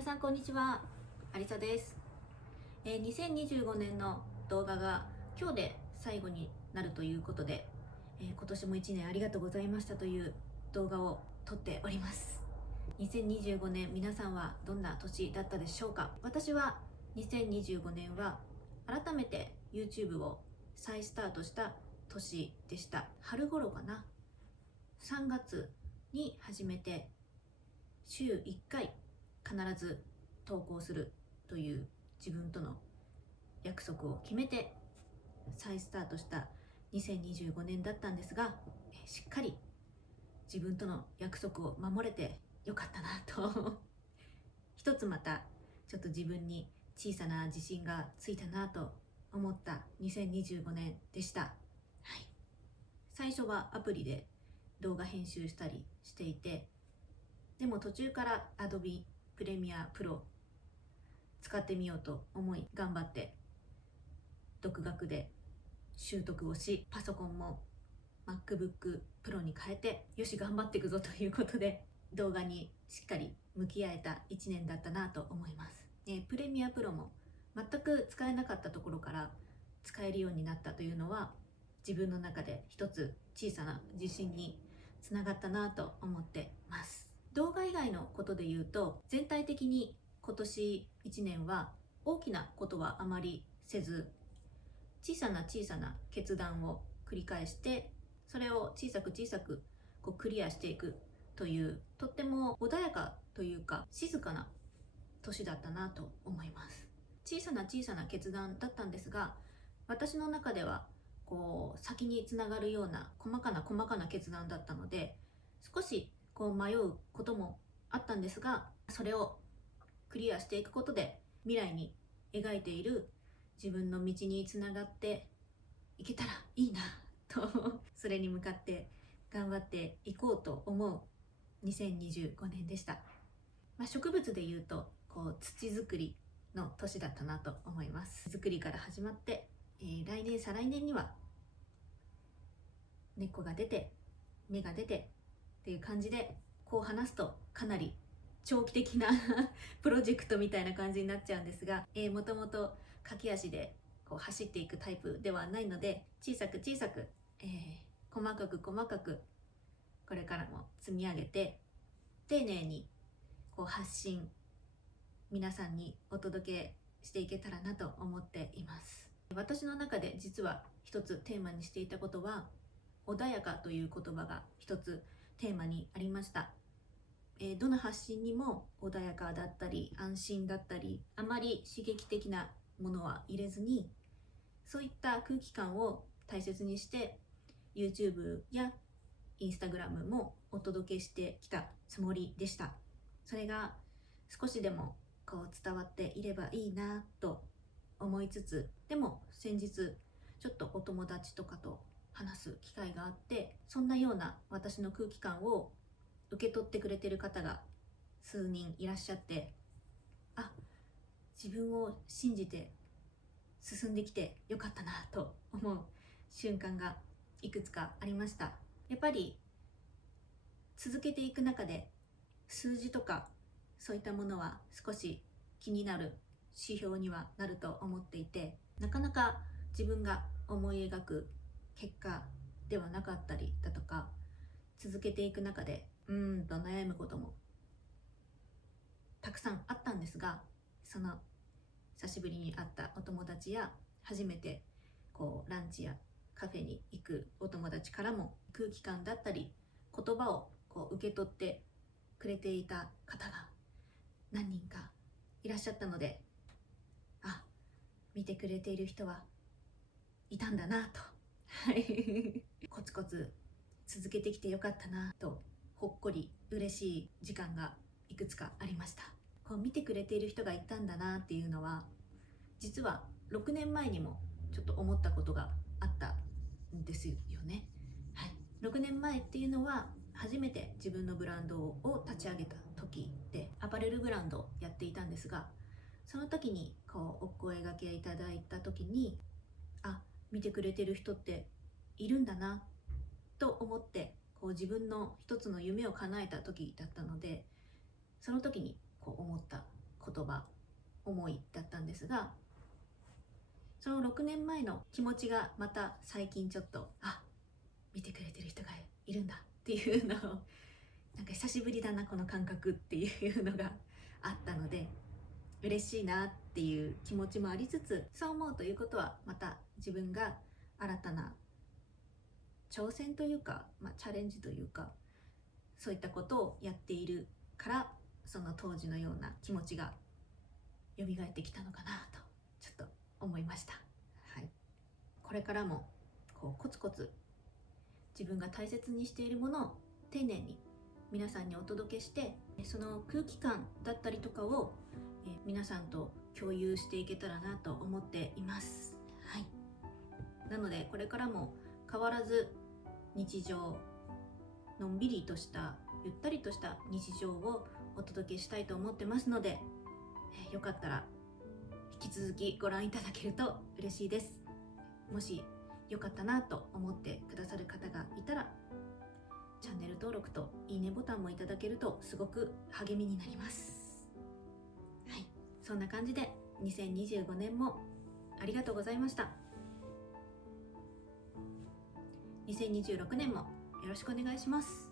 皆さんこんにちは、ありさです。2025年の動画が今日で最後になるということで、今年も1年ありがとうございましたという動画を撮っております。2025年皆さんはどんな年だったでしょうか。私は2025年は改めて YouTube を再スタートした年でした。春頃かな、3月に始めて週1回必ず投稿するという自分との約束を決めて再スタートした2025年だったんですが、しっかり自分との約束を守れてよかったなと一つまたちょっと自分に小さな自信がついたなと思った2025年でした。はい、最初はアプリで動画編集したりしていて、でも途中から Adobe Premiere Pro 使ってみようと思い頑張って独学で習得をし、パソコンも MacBook Pro に変えて、よし頑張っていくぞということで動画にしっかり向き合えた1年だったなと思います。プレミアプロも全く使えなかったところから使えるようになったというのは、自分の中で一つ小さな自信につながったなと思ってます。動画以外のことで言うと、全体的に今年1年は大きなことはあまりせず、小さな決断を繰り返して、それを小さくこうクリアしていくという、とっても穏やかというか静かな年だったなと思います。小さな決断だったんですが、私の中ではこう先につながるような細かな決断だったので、少しこう迷うこともあったんですが、それをクリアしていくことで未来に描いている自分の道につながっていけたらいいなとそれに向かって頑張っていこうと思う2025年でした。植物でいうとこう土作りの年だったなと思います。作りから始まって、来年再来年には根っこが出て芽が出てっていう感じで、こう話すとかなり長期的なプロジェクトみたいな感じになっちゃうんですが、もともと駆け足でこう走っていくタイプではないので、小さく、細かくこれからも積み上げて、丁寧にこう発信、皆さんにお届けしていけたらなと思っています。私の中で実は一つテーマにしていたことは、穏やかという言葉が一つテーマにありました。どの発信にも穏やかだったり安心だったり、あまり刺激的なものは入れずに、そういった空気感を大切にして YouTube や Instagram もお届けしてきたつもりでした。それが少しでもこう伝わっていればいいなと思いつつ、でも先日ちょっとお友達とかと話す機会があって、そんなような私の空気感を受け取ってくれてる方が数人いらっしゃって、あ、自分を信じて進んできてよかったなと思う瞬間がいくつかありました。やっぱり続けていく中で数字とかそういったものは少し気になる指標にはなると思っていて、なかなか自分が思い描く結果ではなかったりだとか、続けていく中でと悩むこともたくさんあったんですが、その久しぶりに会ったお友達や初めてこうランチやカフェに行くお友達からも空気感だったり言葉をこう受け取ってくれていた方が何人かいらっしゃったので、あ、見てくれている人はいたんだなとコツコツ続けてきてよかったなと、ほっこり嬉しい時間がいくつかありました。こう見てくれている人がいたんだなっていうのは、実は6年前にもちょっと思ったことがあったんですよね。はい、6年前っていうのは初めて自分のブランドを立ち上げた時で、アパレルブランドをやっていたんですが、その時にこうお声掛けいただいた時に、あ、見てくれてる人っているんだなと思って、こう自分の一つの夢を叶えた時だったので、その時にこう思った言葉、思いだったんですが、その6年前の気持ちがまた最近ちょっと見てくれてる人がいるんだっていうのをなんか久しぶりだなこの感覚っていうのがあったので、嬉しいなっていう気持ちもありつつ、そう思うということはまた自分が新たな挑戦というか、チャレンジというか、そういったことをやっているから、その当時のような気持ちが蘇ってきたのかなとちょっと思いました。はい、これからもコツコツ自分が大切にしているものを丁寧に皆さんにお届けして、その空気感だったりとかを皆さんと共有していけたらなと思っています。はい、なのでこれからも変わらず日常、のんびりとしたゆったりとした日常をお届けしたいと思ってますので、よかったら引き続きご覧いただけると嬉しいです。もしよかったなと思ってくださる方がいたら、チャンネル登録といいねボタンもいただけるとすごく励みになります。はい、そんな感じで2025年もありがとうございました。2026年もよろしくお願いします。